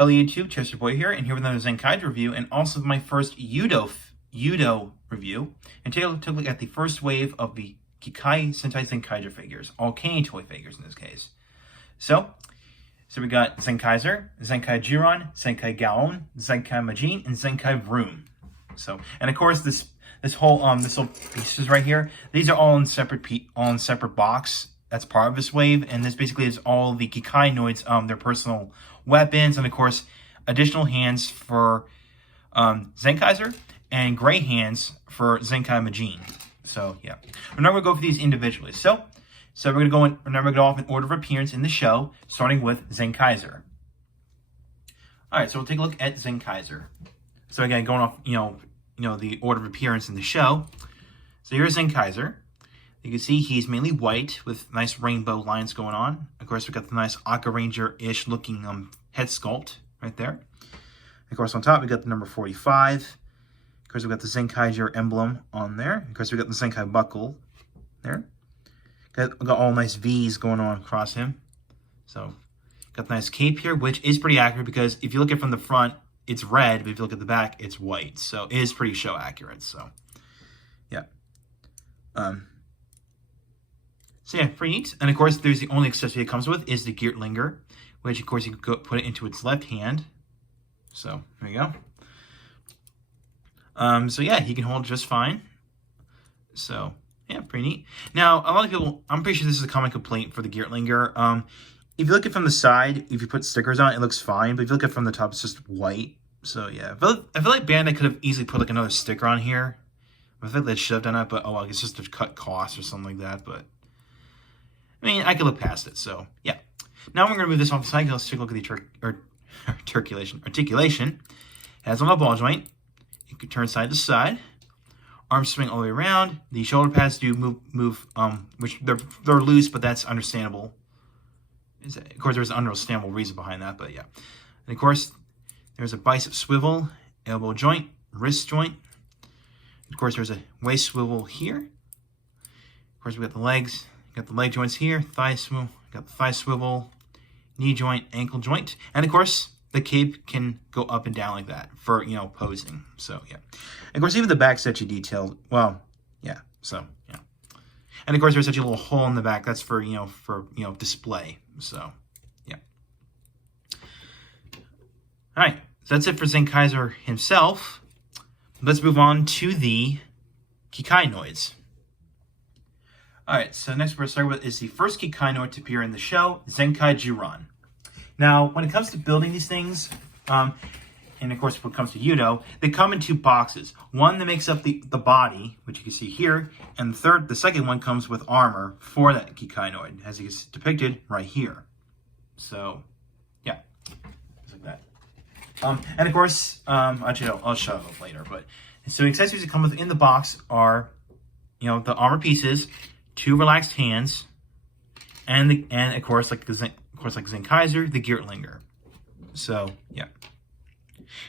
Hello YouTube, Chester Boy here, and here with another Zenkaiger review, and also my first Judo review. And take a look at the first wave of the Kikai Sentai Zenkaiger figures, all candy toy figures in this case. So we got Zenkaiser, Zenkai Juran, Zenkai Gaon, Zenkai Magine, and Zenkai Vroom. So, and of course this whole pieces right here, these are all in separate box. That's part of this wave, and this basically is all the Kikainoids, their personal weapons, and of course additional hands for Zenkaiser and gray hands for Zenkai Magine. So yeah, we're not going to go for these individually. So we're going to go in. We're going to go off in order of appearance in the show, starting with Zenkaiser. All right, so we'll take a look at Zenkaiser. So again, going off the order of appearance in the show. So here's Zenkaiser. You can see he's mainly white with nice rainbow lines going on. Of course, we've got the nice Aqua Ranger-ish looking head sculpt right there. Of course, on top, we got the number 45. Of course, we've got the Zenkaiger emblem on there. Of course, we've got the Zenkai buckle there. Got all nice V's going on across him. So, got the nice cape here, which is pretty accurate because if you look at it from the front, it's red, but if you look at the back, it's white. So, it is pretty show accurate. So, yeah. So yeah, pretty neat. And of course, there's the only accessory it comes with is the Geertlinger, which of course you can put it into its left hand. So there you go. So yeah, he can hold just fine. So yeah, pretty neat. Now, a lot of people, I'm pretty sure this is a common complaint for the Geertlinger. If you look at it from the side, if you put stickers on it, it looks fine. But if you look at it from the top, it's just white. So yeah, I feel like Bandai could have easily put like another sticker on here. I think they should have done that, but oh well, it's just to cut costs or something like that. But I mean, I could look past it, so yeah. Now we're going to move this off the side. Let's take a look at the articulation. Has on a ball joint. You can turn side to side. Arms swing all the way around. The shoulder pads do move, which they're loose, but that's understandable. Of course, there's an understandable reason behind that, but yeah. And of course, there's a bicep swivel, elbow joint, wrist joint. Of course, there's a waist swivel here. Of course, we got the legs. Got the leg joints here, thigh swivel, got the thigh swivel, knee joint, ankle joint, and of course the cape can go up and down like that for posing. So yeah, and of course even the back's actually detailed. Well, yeah. So yeah, and of course there's such a little hole in the back. That's for display. So yeah. All right, so that's it for Zenkaiser himself. Let's move on to the Kikainoids. Alright, so next we're going to start with is the first Kikainoid to appear in the show, Zenkai Juran. Now, when it comes to building these things, and of course when it comes to Judo, they come in two boxes. One that makes up the body, which you can see here, and the second one comes with armor for that Kikainoid, as is depicted right here. So, yeah, just like that. And of course, actually I'll show it up later, but so the accessories that come within the box are, the armor pieces, two relaxed hands, and of course like Zenkaiser, the Geertlinger. So yeah,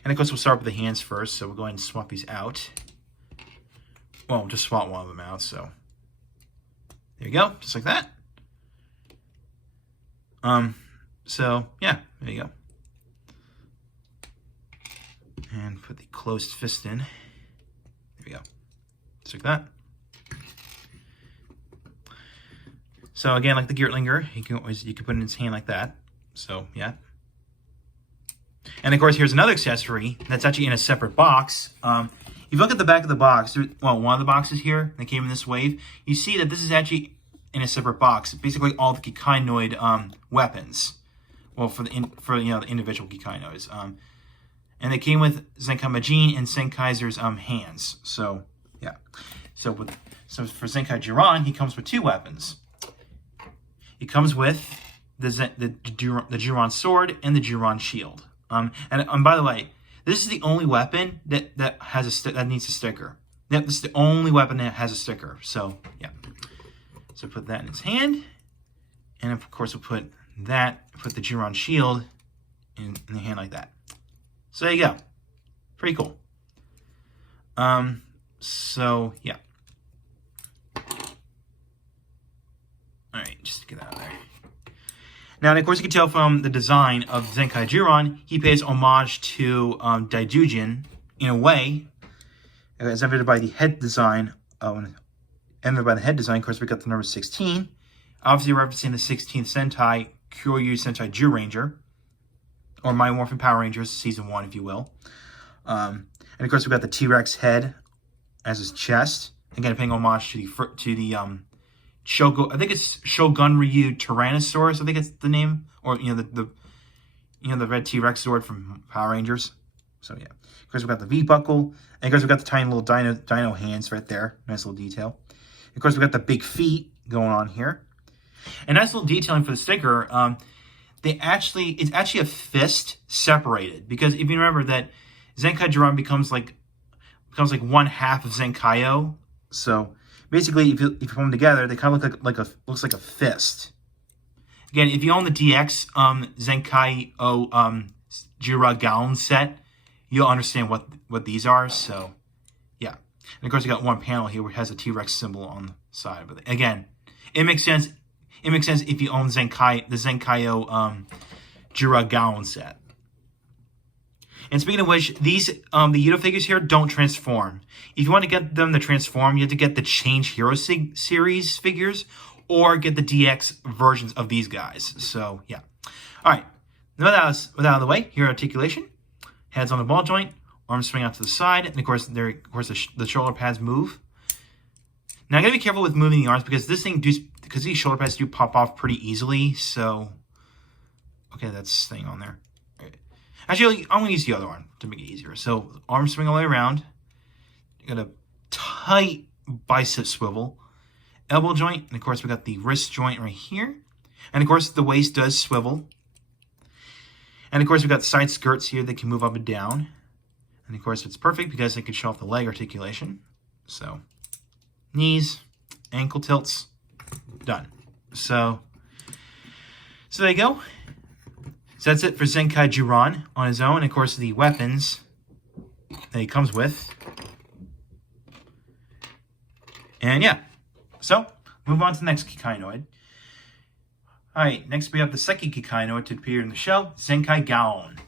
and of course we'll start with the hands first. So we'll go ahead and swap these out. Well, just swap one of them out. So there you go, just like that. So yeah, there you go. And put the closed fist in. There we go, just like that. So again, like the Geertlinger, you can put it in his hand like that. So yeah. And of course, here's another accessory that's actually in a separate box. If you look at the back of the box, one of the boxes here that came in this wave, you see that this is actually in a separate box. Basically, all the Kikainoid weapons. Well, for the individual Kikainoids. And they came with Zenkai Magine and Zenkaiser's hands. So yeah. So for Zenkai Juran, he comes with two weapons. It comes with the Juran sword and the Juran shield. And by the way, this is the only weapon that needs a sticker. Yep, this is the only weapon that has a sticker. So yeah. So put that in his hand, and of course we'll put the Juran shield in the hand like that. So there you go. Pretty cool. So yeah. Alright, just get out of there. Now, and of course, you can tell from the design of Zenkai Juran, he pays homage to Daijujin in a way, as evidenced by the head design. Evidenced by the head design, of course, we got the number 16, obviously referencing the 16th Sentai, Kyoryu Sentai Zyuranger, or Mighty Morphin Power Rangers, Season 1, if you will. And of course, we got the T-Rex head as his chest. Again, paying homage to the Shogun, I think it's Shogun Ryu Tyrannosaurus, I think it's the name, or the red T-Rex sword from Power Rangers. So yeah, of course we got the V buckle, and of course we got the tiny little dino hands right there, nice little detail. Of course we got the big feet going on here, and nice little detailing for the sticker. It's actually a fist separated, because if you remember that Zenkai Juran becomes like one half of Zenkaiyo, so. Basically, if you put them together, they kind of looks like a fist. Again, if you own the DX Zenkai Juran Gaon set, you'll understand what these are. So, yeah. And of course, you got one panel here where it has a T-Rex symbol on the side. But again, it makes sense. It makes sense if you own the Zenkaiyo Juran Gaon set. And speaking of which, these the Yudo figures here don't transform. If you want to get them to transform, you have to get the Change Hero series figures or get the DX versions of these guys. So, yeah. All right. Now that was out of the way, here Articulation. Heads on the ball joint, arms swing out to the side, and of course, the shoulder pads move. Now, I gotta be careful with moving the arms because because these shoulder pads do pop off pretty easily. So, okay, that's staying on there. Actually, I'm going to use the other arm to make it easier. So, arm swing all the way around. You got a tight bicep swivel. Elbow joint. And, of course, we got the wrist joint right here. And, of course, the waist does swivel. And, of course, we got side skirts here that can move up and down. And, of course, it's perfect because it can show off the leg articulation. So, knees, ankle tilts, done. So there you go. So that's it for Zenkai Juran on his own. And, of course, the weapons that he comes with. And, yeah. So, move on to the next Kikainoid. Alright, next we have the second Kikainoid to appear in the show, Zenkai Gaon.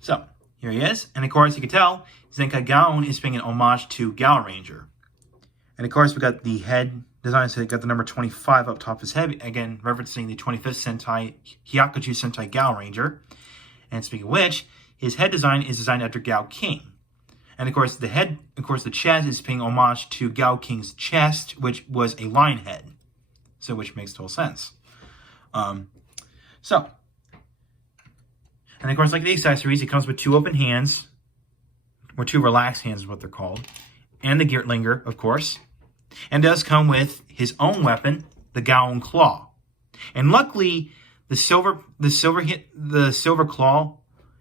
So, here he is. And, of course, you can tell, Zenkai Gaon is paying an homage to Gao Ranger. And, of course, we got the head design, so you got the number 25 up top of his head, again, referencing the 25th Sentai, Hyakuju Sentai Gao Ranger. And speaking of which, his head design is designed after Gao King. And of course, the chest is paying homage to Gao King's chest, which was a lion head. So, which makes total sense. And of course, like the accessories, it comes with 2 open hands, or 2 relaxed hands is what they're called, and the Geertlinger, of course. And does come with his own weapon, the Gaon Claw. And luckily, the silver claw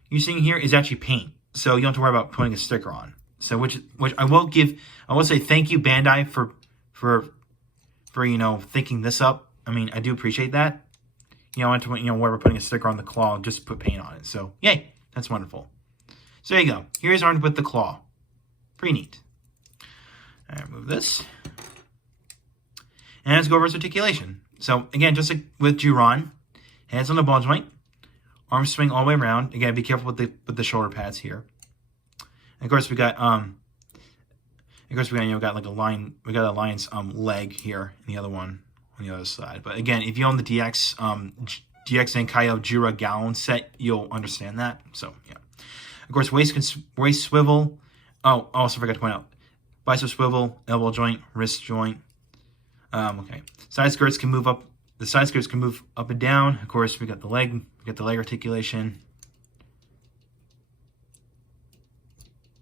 you're seeing here is actually paint, so you don't have to worry about putting a sticker on. So which I will say thank you Bandai for thinking this up. I mean, I do appreciate that. I want to where we're putting a sticker on the claw, just put paint on it. So yay, that's wonderful. So there you go. Here's armed with the claw. Pretty neat. All right, move this. And let's go over his articulation. So, again, just like with Juran, hands on the ball joint, arms swing all the way around. Again, be careful with the shoulder pads here. And of course, we got like a lion. We got a lion's leg here, and the other one on the other side. But again, if you own the DX Zenkaiyo Juran Gaon set, you'll understand that. So yeah. Of course, waist swivel. Oh, also forgot to point out, bicep swivel, elbow joint, wrist joint. Okay. Side skirts can move up. The side skirts can move up and down. Of course, we got the leg. We got the leg articulation.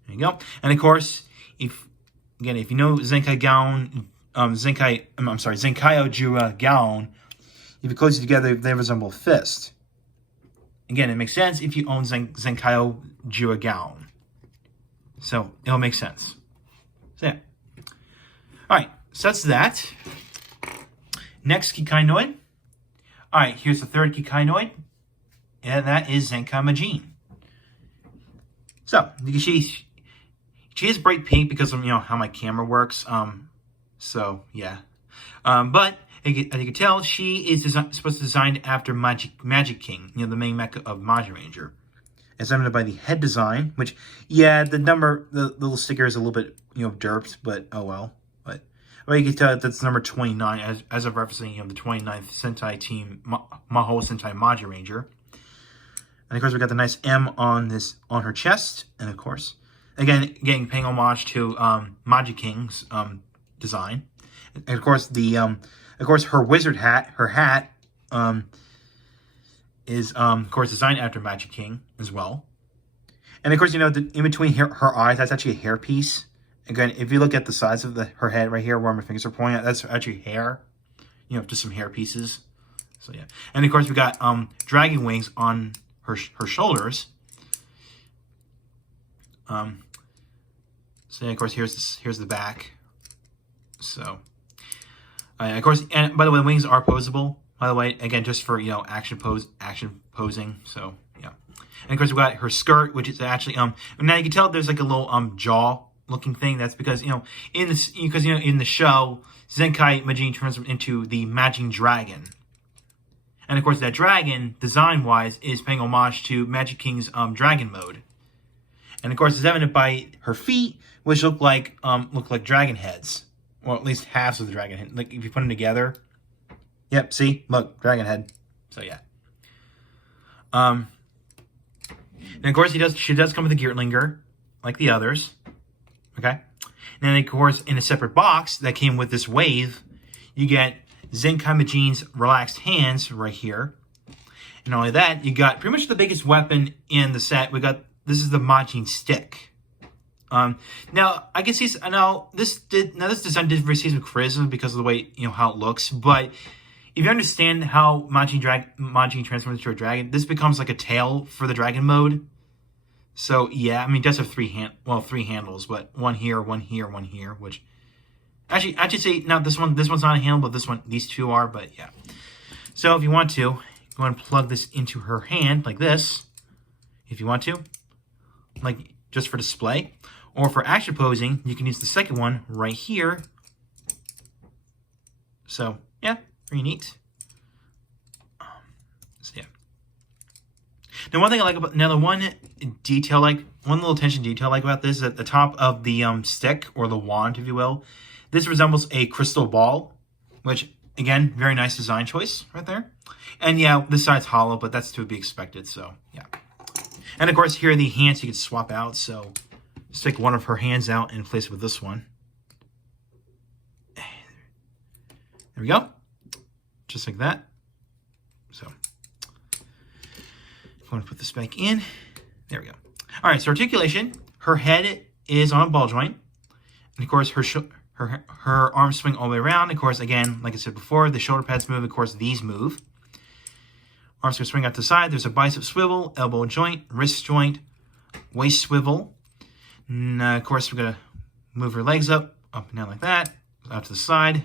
There you go. And of course, if you know Zenkai Gaon, Zenkaiyo Juran Gaon, if you close it together, they resemble a fist. Again, it makes sense if you own Zenkaiyo Juran Gaon. So it'll make sense. So yeah. All right. So that's that. Next Kikainoid. Alright, here's the third Kikainoid. And that is Zenkai Magine. So, she is bright pink because of how my camera works. So yeah. But as you can tell, she is supposed to be designed after Magic King, the main mecha of Majin Ranger. It's evident by the head design, which, yeah, the little sticker is a little bit, derped, but oh well. But you can tell that's number 29, as of referencing, the 29th Sentai team, Maho Sentai Majin Ranger. And of course, we got the nice M on her chest, and of course, again, paying homage to Magic King's design. And of course, her wizard hat, is of course designed after Magic King as well. And of course, in between her eyes, that's actually a hair piece. Again, if you look at the size of her head right here, where my fingers are pointing at, that's actually hair. Just some hair pieces. So yeah, and of course we got dragon wings on her shoulders. So yeah, of course here's the back. So of course, and by the way, wings are posable. By the way, again, just for action posing. So yeah, and of course we got her skirt, which is actually now you can tell there's like a little jaw looking thing. That's because in the show Zenkai Magine transforms into the Magine Dragon. And of course, that dragon, design-wise, is paying homage to Magic King's dragon mode. And of course, it's evident by her feet, which look like dragon heads, or at least halves of the dragon head. Like if you put them together, yep. See, look, dragon head. So yeah. And of course, she does come with a Geertlinger, like the others. Okay. And then of course, in a separate box that came with this wave, you get Zenkai Magine's relaxed hands right here. And not only that, you got pretty much the biggest weapon in the set. This is the Majin stick. Now I can see this design did receive some criticism because of the way how it looks. But if you understand how Majin transforms into a dragon, this becomes like a tail for the dragon mode. So yeah, I mean it does have three handles, but one here, one here, one here, which. Actually, I should say, now this one's not a handle, but these two are, but yeah. So if you want to, go and plug this into her hand, like this, if you want to, like just for display. Or for action posing, you can use the second one right here. So, yeah, pretty neat. So, yeah. Now, one thing I like about, one little attention detail I like about this is at the top of the stick, or the wand, if you will, this resembles a crystal ball, which, again, very nice design choice right there. And yeah, this side's hollow, but that's to be expected, so yeah. And of course, here are the hands you can swap out, so stick one of her hands out and place it with this one. There we go. Just like that. So, I'm going to put this back in. There we go. All right, so articulation. Her head is on a ball joint. And of course, her arms swing all the way around. Of course, again, like I said before, the shoulder pads move. Of course, these move. Arms can swing out to the side. There's a bicep swivel, elbow joint, wrist joint, waist swivel. And, of course, we're going to move her legs up and down like that, out to the side,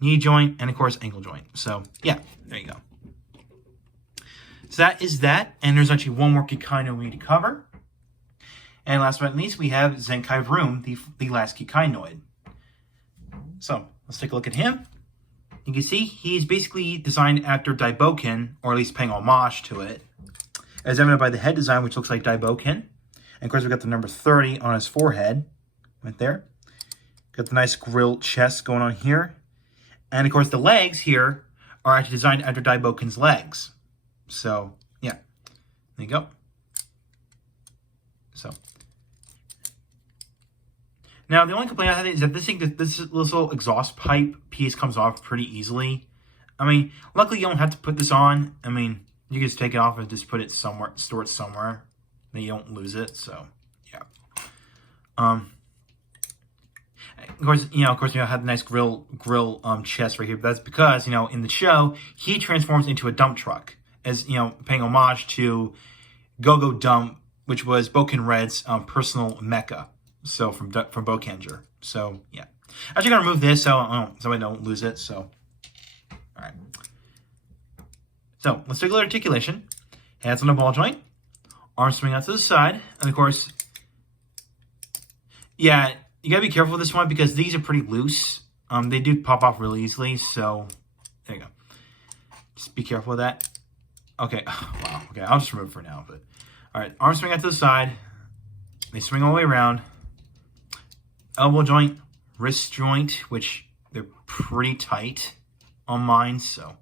knee joint, and, of course, ankle joint. So, yeah, there you go. So that is that. And there's actually one more Kikainoid we need to cover. And last but not least, we have Zenkai Vroom, the last Kikainoid. So, let's take a look at him. You can see he's basically designed after Daiboken, or at least paying homage to it, as evident by the head design, which looks like Daiboken. And of course, we've got the number 30 on his forehead, right there. Got the nice grilled chest going on here. And of course, the legs here are actually designed after Daiboken's legs. So, yeah, there you go. So, now the only complaint I have is that this little exhaust pipe piece comes off pretty easily. I mean, luckily you don't have to put this on. I mean, you can just take it off and just put it somewhere, store it somewhere, that you don't lose it. So, yeah. Of course, you have the nice grill chest right here. But that's because, in the show, he transforms into a dump truck, as, paying homage to Go-Go Dump, which was Boken Red's personal mecha. So from Bokenger. So yeah, actually gonna remove this so I don't lose it. So all right. So let's take a look at articulation. Hands on a ball joint, arms swing out to the side, and of course, yeah, you gotta be careful with this one because these are pretty loose. They do pop off really easily, so there you go. Just be careful with that. Okay, wow, okay, I'll just remove it for now, but all right, arm swing out to the side. They swing all the way around. Elbow joint, wrist joint, which they're pretty tight on mine, so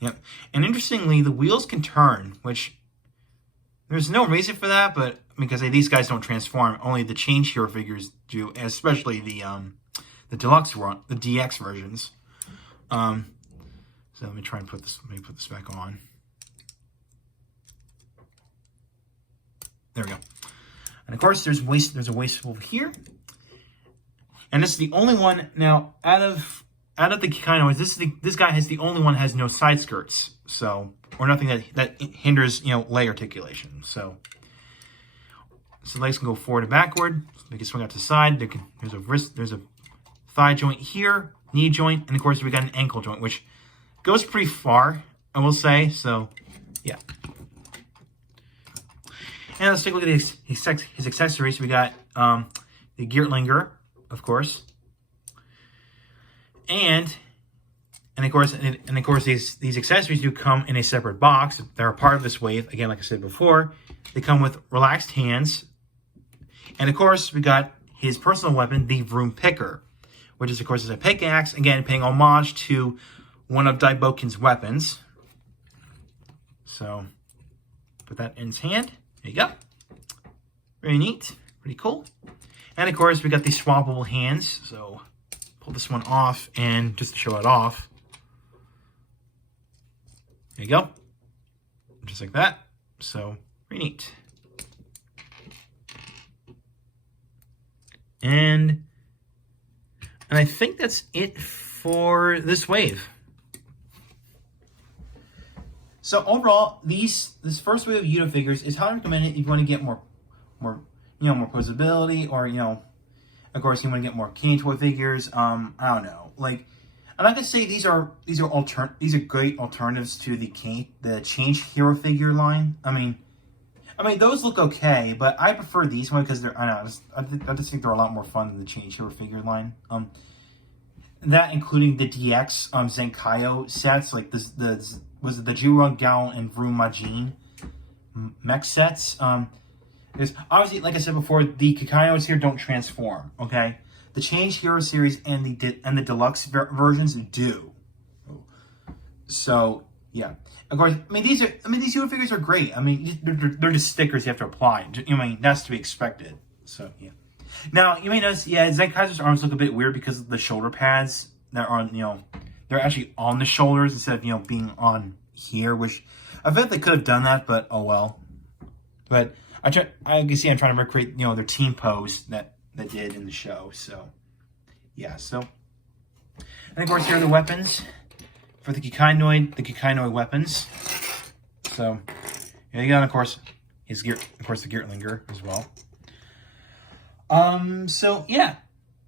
yep. And interestingly, the wheels can turn, which there's no reason for that, but because these guys don't transform, only the change hero figures do, especially the deluxe one, the DX versions. So let me try and put this. Let me put this back on. There we go. And of course, there's a waist over here, and this is the only one now out of the Kikainoids. This guy has the only one that has no side skirts, so or nothing that hinders leg articulation. So legs can go forward and backward. They can swing out to the side. There's a wrist. There's a thigh joint here, knee joint, and of course we got an ankle joint, which goes pretty far, I will say. So yeah. And let's take a look at his accessories. We got the Geertlinger, of course, and of course these accessories do come in a separate box. They're a part of this wave. Again, like I said before, they come with relaxed hands, and of course we got his personal weapon, the Vroom Picker, which is of course a pickaxe. Again, paying homage to one of Daiboken's weapons. So put that in his hand. There you go. Very neat. Pretty cool. And of course, we got these swappable hands. So pull this one off, and just to show it off. There you go. Just like that. So very neat. And I think that's it for this wave. So overall, this first wave of Yudo figures is highly recommended if you want to get more posability, or of course you want to get more candy toy figures. I don't know, like I'm not gonna say these are great alternatives to the change hero figure line. I mean those look okay, but I prefer these ones because I just think they're a lot more fun than the change hero figure line. That including the DX Zenkaiger sets, like the Zenkai Gaon and Vroom Magine mech sets. There's obviously, like I said before, the Kikainoids here don't transform. Okay, the Change Hero series and the deluxe versions do. So yeah, of course. these Hero figures are great. They're just stickers you have to apply. That's to be expected. So yeah. Now you may notice, Zenkaiser's arms look a bit weird because of the shoulder pads that are they're actually on the shoulders instead of being on here, which I bet they could have done that, but oh well. But I can see I'm trying to recreate their team pose that they did in the show. So yeah, so and of course here are the weapons for the Kikainoid weapons. So here you go, and of course the Geertlinger as well. So yeah,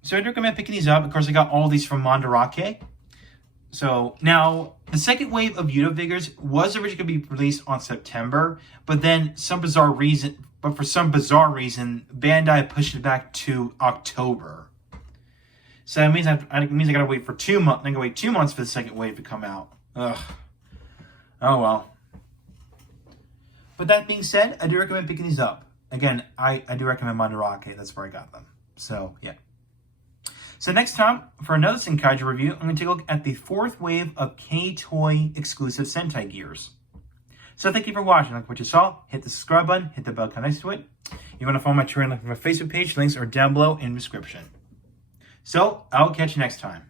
so I'd recommend picking these up. Of course, I got all these from Mandarake. So now the second wave of Yudo figures was originally going to be released on September, but then for some bizarre reason, Bandai pushed it back to October. So that means I gotta wait for 2 months. I gotta wait 2 months for the second wave to come out. Ugh. Oh well. But that being said, I do recommend picking these up. Again, I do recommend Mandarake. That's where I got them. So yeah. So next time, for another Zenkaiger review, I'm going to take a look at the fourth wave of K-Toy exclusive Sentai gears. So thank you for watching. Like what you saw, hit the subscribe button, hit the bell icon next to it. If you want to follow my Twitter and my Facebook page, links are down below in the description. So I'll catch you next time.